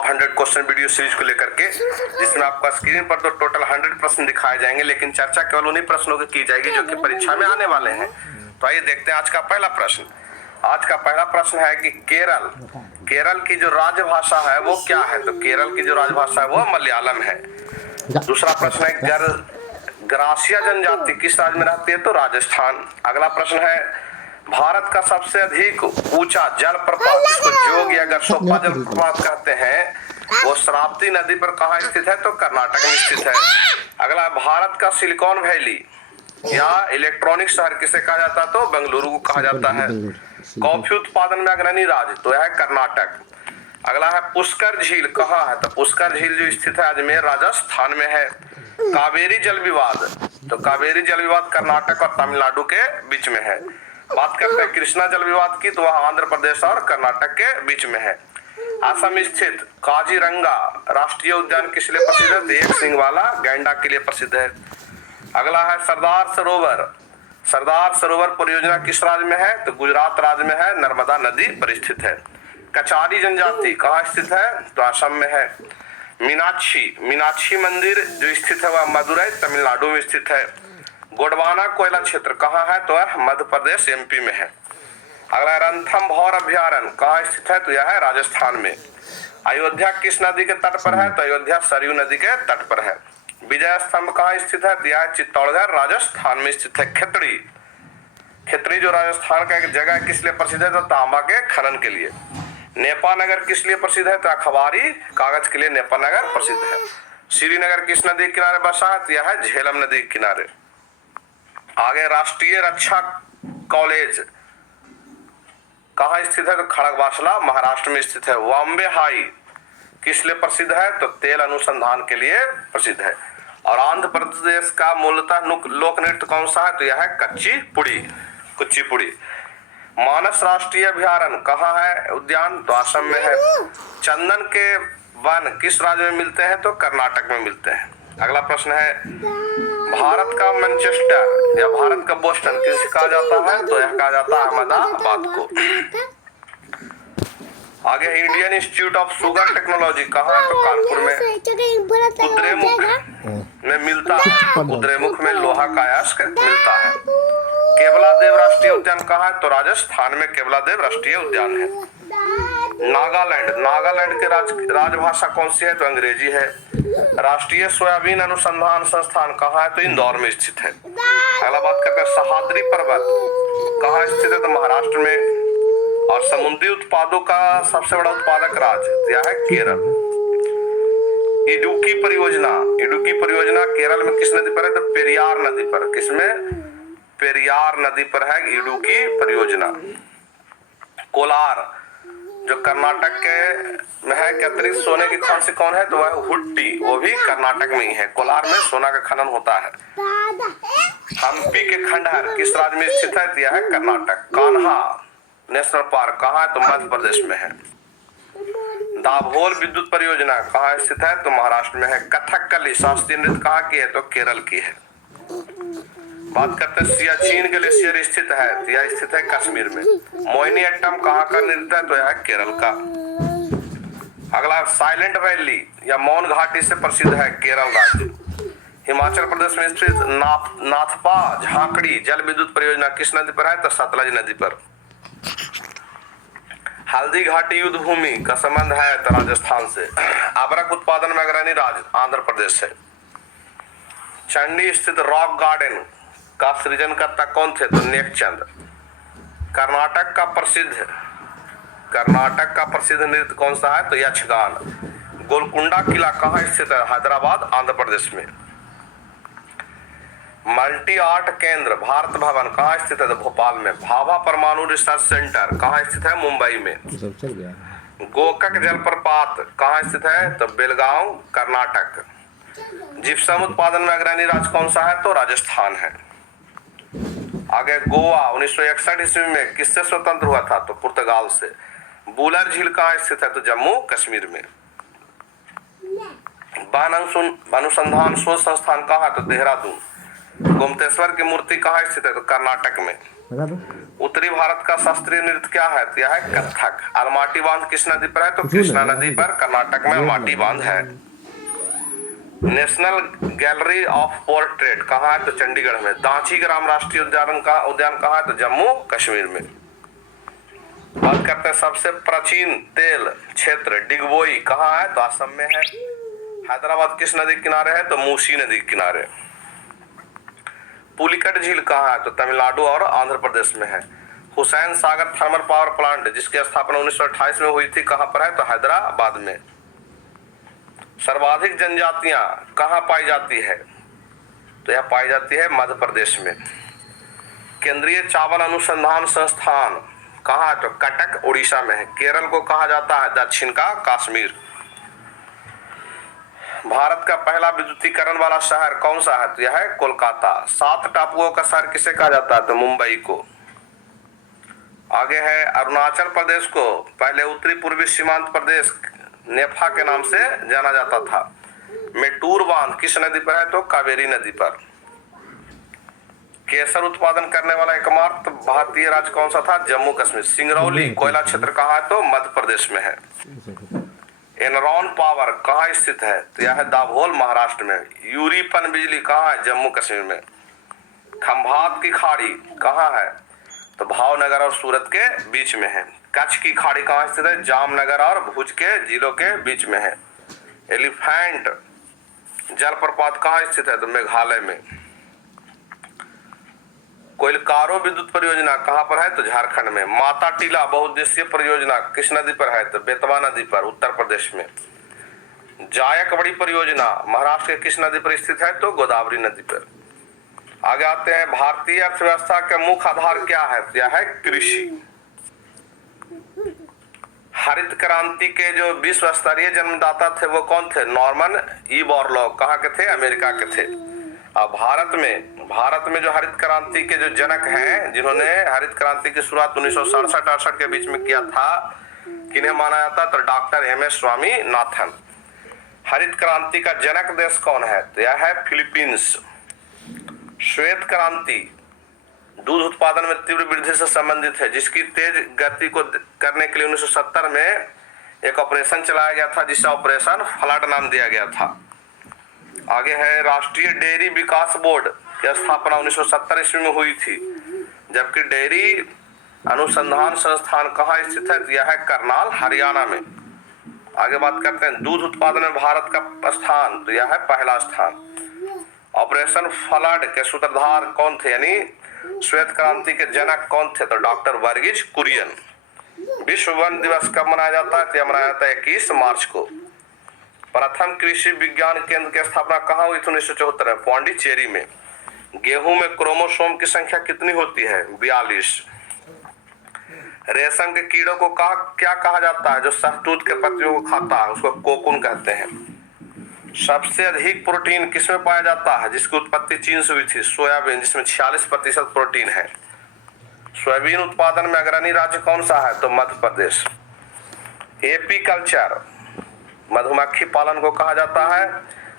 100 question video series को लेकर के, जिसमें आपका स्क्रीन पर तो टोटल 100 प्रश्न दिखाए जाएंगे, लेकिन चर्चा केवल उन्हीं प्रश्नों की जाएगी जो कि परीक्षा में आने वाले हैं। तो आइए देखते हैं आज का पहला प्रश्न। आज का पहला प्रश्न है कि केरल की जो राजभाषा है वो क्या है? तो केरल की जो राजभाषा है वो मलयालम है। दूसरा प्रश्न है ग्रासिया जनजाति किस राज्य में रहती है? तो राजस्थान। अगला प्रश्न है भारत का सबसे अधिक ऊंचा जलप्रपात, जिसको जोग या गरसोप्पा जलप्रपात कहते हैं, वो शरावती नदी पर कहाँ स्थित है? तो कर्नाटक में स्थित है। अगला, भारत का सिलिकॉन वैली या इलेक्ट्रॉनिक शहर किसे कहा जाता है? तो बेंगलुरु को कहा जाता है। कॉफी उत्पादन में अग्रणी राज्य तो यह है कर्नाटक। अगला है पुष्कर झील कहाँ है? तो पुष्कर झील जो स्थित है अजमेर राजस्थान में है। कावेरी जल विवाद, तो कावेरी जल विवाद कर्नाटक और तमिलनाडु के बीच में है। बात करते हैं कृष्णा जल विवाद की, तो वह आंध्र प्रदेश और कर्नाटक के बीच में है। असम स्थित काजीरंगा राष्ट्रीय उद्यान किस लिए प्रसिद्ध है? तो एक सिंह वाला गैंडा के लिए प्रसिद्ध है। अगला है सरदार सरोवर परियोजना किस राज्य में है? तो गुजरात राज्य में है, नर्मदा नदी पर स्थित है। कचारी जनजाति कहाँ स्थित है? तो असम में है। मीनाक्षी मंदिर जो स्थित है वह मदुरई तमिलनाडु में स्थित है। गोंडवाना कोयला क्षेत्र कहाँ है? तो मध्य प्रदेश एमपी में है। अगला, रणथंभौर अभ्यारण्य कहाँ स्थित है? तो यह है राजस्थान में। अयोध्या किस नदी के तट पर है? तो अयोध्या सरयू नदी के तट पर है। विजय स्तंभ कहाँ स्थित है? तो यह चित्तौड़गढ़ राजस्थान में स्थित है। खेतड़ी जो राजस्थान का एक जगह किस लिए प्रसिद्ध है? तो तांबा के खनन के लिए। नेपा नगर किस लिए प्रसिद्ध है? तो अखबारी कागज के लिए नेपा नगर प्रसिद्ध है। श्रीनगर किस नदी के किनारे बसा है? तो यह है झेलम नदी के किनारे। आगे, राष्ट्रीय रक्षा कॉलेज कहाँ स्थित है? तो खड़गवासला महाराष्ट्र में स्थित है। बॉम्बे हाई किस लिए प्रसिद्ध है? तो तेल अनुसंधान के लिए प्रसिद्ध है। और आंध्र प्रदेश का मूलतः लोक नृत्य कौन सा है? तो यह है कुचिपुड़ी। मानस राष्ट्रीय अभ्यारण्य कहाँ है? उद्यान तो असम में है। चंदन के वन किस राज्य में मिलते हैं? तो कर्नाटक में मिलते हैं। अगला प्रश्न है भारत का मैनचेस्टर या भारत का बोस्टन किसे कहा जाता है? तो यह कहा जाता है अहमदाबाद को। आगे, Indian institute of sugar technology कहाँ है? तो कानपुर में। कुद्रेमुख में मिलता है, कुद्रेमुख में लोहा का अयस्क मिलता है। केवलादेव राष्ट्रीय उद्यान कहाँ है? तो राजस्थान में केवलादेव राष्ट्रीय उद्यान है। नागालैंड के राजभाषा कौन सी है? तो अंग्रेजी है। राष्ट्रीय सोयाबीन अनुसंधान संस्थान कहाँ है? तो इंदौर में स्थित है। अगला बात करते हैं सह्याद्री पर्वत कहाँ स्थित है? तो महाराष्ट्र में। और समुद्री उत्पादों का सबसे बड़ा उत्पादक राज्य यह है केरल। इडुक्की परियोजना केरल में किस नदी पर है? तो पेरियार नदी पर। किसमें? पेरियार नदी पर है इडुक्की परियोजना। कोलार जो कर्नाटक के में है के अतिरिक्त सोने की खान से कौन है? तो वह हुट्टी, वो भी कर्नाटक में ही है। कोलार में सोना का खनन होता है। हम्पी के खंडहर किस राज्य में स्थित है? तो यह है कर्नाटक। कान्हा नेशनल पार्क कहाँ है? तो मध्य प्रदेश में है। दाभोल विद्युत परियोजना कहाँ स्थित है? तो महाराष्ट्र में है। कथकली शास्त्रीय नृत्य कहाँ की है? तो केरल की है। बात करते हैं सियाचिन ग्लेशियर स्थित है, तो यह स्थित है कश्मीर में। मोहिनीअट्टम कहाँ का नृत्य है? तो यह है केरल का। अगला, साइलेंट वैली या मौन घाटी से प्रसिद्ध है केरल राज्य। हिमाचल प्रदेश में स्थित नाथपा झांकड़ी जल विद्युत परियोजना किस नदी पर है? तो सतलज नदी पर। हल्दी घाटी युद्ध भूमि का संबंध है तो राजस्थान से। अबरक उत्पादन में अग्रणी राज्य आंध्र प्रदेश है। चंडी स्थित रॉक गार्डन का सृजनकर्ता कौन थे? तो नेकचंद। कर्नाटक का प्रसिद्ध नृत्य कौन सा है? तो यक्षगान। गोलकुंडा किला कहाँ स्थित है? हैदराबाद आंध्र प्रदेश में। मल्टी आर्ट केंद्र भारत भवन कहाँ स्थित है? तो भोपाल में। भाभा परमाणु रिसर्च सेंटर कहाँ स्थित है? मुंबई में। गोकक जलप्रपात कहाँ स्थित है? तो बेलगांव कर्नाटक। जिप्सम उत्पादन में अग्रणी राज्य कौन सा है? तो राजस्थान है। आगे, गोवा 1961 ईस्वी में किससे स्वतंत्र हुआ था? तो पुर्तगाल से। बुलर झील कहाँ स्थित है? तो जम्मू कश्मीर में। वन अनुसंधान शोध संस्थान कहाँ है? तो देहरादून। गोमतेश्वर की मूर्ति कहाँ स्थित है? तो कर्नाटक में। बता दो। उत्तरी भारत का शास्त्रीय नृत्य क्या है? तो यह है कथक। अलमाटी बांध किस नदी पर है? तो कृष्णा नदी पर, कर्नाटक में अलमाटी बांध है। नेशनल गैलरी ऑफ पोर्ट्रेट कहाँ है? तो चंडीगढ़ में। दांची ग्राम राष्ट्रीय उद्यान कहाँ है? तो जम्मू कश्मीर में। बात करते हैं सबसे प्राचीन तेल क्षेत्र डिगबोई कहाँ है? तो असम में है। हैदराबाद किस नदी के किनारे है? तो मूसी नदी के किनारे। पुलिकट झील कहाँ है? तो तमिलनाडु और आंध्र प्रदेश में है। Hussain Sagar thermal power plant जिसकी स्थापना 1928 में हुई थी कहाँ पर है? तो हैदराबाद में। सर्वाधिक जनजातियां कहाँ पाई जाती है? तो यह पाई जाती है मध्य प्रदेश में। केंद्रीय चावल अनुसंधान संस्थान कहाँ है? तो कटक उड़ीसा में है। केरल को कहा जाता है दक्षिण का कश्मीर। भारत का पहला विद्युतीकरण वाला शहर कौन सा है? तो यह है कोलकाता। 7 टापुओं का शहर किसे कहा जाता है? तो मुंबई को। आगे है अरुणाचल प्रदेश को पहले उत्तरी पूर्वी सीमांत प्रदेश नेफा के नाम से जाना जाता था। मेटूर बांध किस नदी पर है? तो कावेरी नदी पर। केसर उत्पादन करने वाला एकमात्र भारतीय राज्य कौन सा था? जम्मू कश्मीर। सिंगरौली कोयला क्षेत्र कहाँ है? तो मध्य प्रदेश में है। एनरॉन पावर कहाँ स्थित है? तो यह है दाभोल महाराष्ट्र में। यूरी पन बिजली कहाँ है? जम्मू कश्मीर में। खंभात की खाड़ी कहाँ है? तो भावनगर और सूरत के बीच में है। कच्छ की खाड़ी कहाँ स्थित है? जामनगर और भुज के जिलों के बीच में है। एलिफेंट जलप्रपात कहाँ स्थित है? तो मेघालय में। कोइलकारो विद्युत परियोजना कहाँ पर है? तो झारखंड में। माता टीला बहुउद्देशीय परियोजना किस नदी पर है? तो बेतवा नदी पर, उत्तर प्रदेश में। जायक बड़ी परियोजना महाराष्ट्र के किस नदी पर स्थित है? तो गोदावरी नदी पर। आगे आते हैं भारतीय अर्थव्यवस्था का मुख्य आधार क्या है? तो यह है कृषि। हरित क्रांति के जो विश्व स्तरीय जन्मदाता थे वो कौन थे? नॉर्मन ई बोरलॉग कहाँ के थे? अमेरिका के थे। अब भारत में जो हरित क्रांति के जो जनक हैं जिन्होंने हरित क्रांति की शुरुआत 1967-68 के बीच में किया था, किन्हें माना जाता? तो डॉक्टर एम.एस. स्वामीनाथन। हरित क्रांति का जनक देश कौन है? तो यह है फिलीपींस। श्वेत क्रांति दूध उत्पादन में तीव्र वृद्धि से संबंधित है जिसकी तेज गति को करने के लिए 1970 में एक ऑपरेशन चलाया गया था जिसे ऑपरेशन फ्लड नाम दिया गया था। आगे है राष्ट्रीय डेयरी विकास बोर्ड की स्थापना 1970 ईस्वी में हुई थी, जबकि डेयरी अनुसंधान संस्थान कहाँ स्थित है? यह है करनाल हरियाणा में। आगे बात करते हैं दूध उत्पादन में भारत का स्थान, तो यह है पहला स्थान। ऑपरेशन फ्लड के सूत्रधार कौन थे यानी श्वेत क्रांति के जनक कौन थे? तो डॉक्टर वर्गीज कुरियन। विश्व वन दिवस कब मनाया जाता है? तो यह मनाया जाता है 21 मार्च को। प्रथम कृषि विज्ञान केंद्र की स्थापना कहाँ हुई थी? 1974 में पौंडीचेरी में। गेहूं में क्रोमोसोम की संख्या कितनी होती है? 42। रेशम के कीड़ों को क्या कहा जाता है? जो शहतूत के पत्तियों को खाता है उसको कोकून कहते हैं। सबसे अधिक प्रोटीन किसमें पाया जाता है जिसकी उत्पत्ति चीन से हुई थी? सोयाबीन, जिसमें 46% प्रोटीन है। सोयाबीन उत्पादन में अग्रणी राज्य कौन सा है? तो मध्य प्रदेश। एपी कल्चर मधुमक्खी पालन को कहा जाता है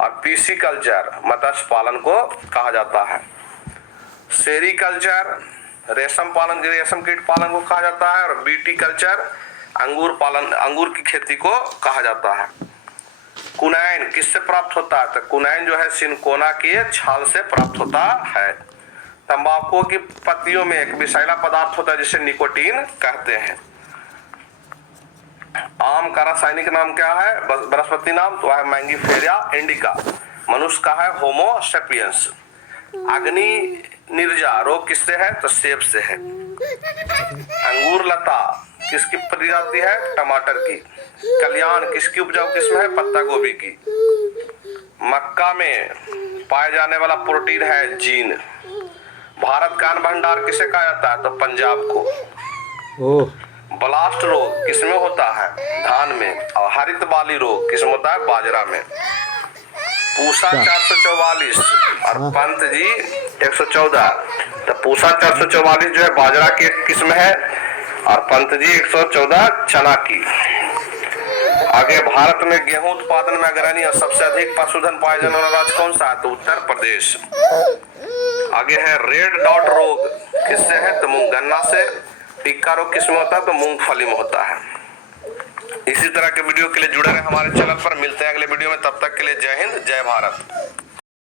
और पीसी कल्चर मत्स्य पालन को कहा जाता है। सेरीकल्चर रेशम कीट पालन को कहा जाता है और बीटी कल्चर अंगूर की खेती को कहा जाता है। कुनैन किससे प्राप्त होता है? तो कुनैन जो है सिनकोना की छाल से प्राप्त होता है। तंबाकू की पत्तियों में एक विषैला पदार्थ होता है जिसे निकोटीन कहते हैं। आम का रासायनिक नाम क्या है? वनस्पति नाम तो है मैंगीफेरिया इंडिका। मनुष्य का है होमो सेपियंस। अग्नि निर्जा रोग किससे है? तो सेब से है। अंगूर लता किसकी प्रजाति है? टमाटर की। कल्याण किसकी उपजाऊ किस्म है? पत्ता गोभी की। मक्का में पाए जाने वाला प्रोटीन है जीन। भारत का अन्न भंडार किसे कहा जाता है? तो पंजाब को। ब्लास्ट रोग किसमें होता है? धान में। और हरित बाली रोग किसमें होता है? बाजरा में। पूसा 444 और पंत जी 114। तो पूसा 444 जो है बाजरा की एक किस्म है और पंत जी 114 चना की। आगे भारत में गेहूं उत्पादन में अग्रणी और सबसे अधिक पशुधन पाए जाने वाला राज्य कौन सा है? तो उत्तर प्रदेश। आगे है रेड डॉट रोग, किससे है? तो गन्ना से। टिक्का रोग किसमें होता है? तो मूंगफली में होता है। इसी तरह के वीडियो के लिए जुड़े रहे हमारे चैनल पर। मिलते हैं अगले वीडियो में, तब तक के लिए जय हिंद, जय भारत।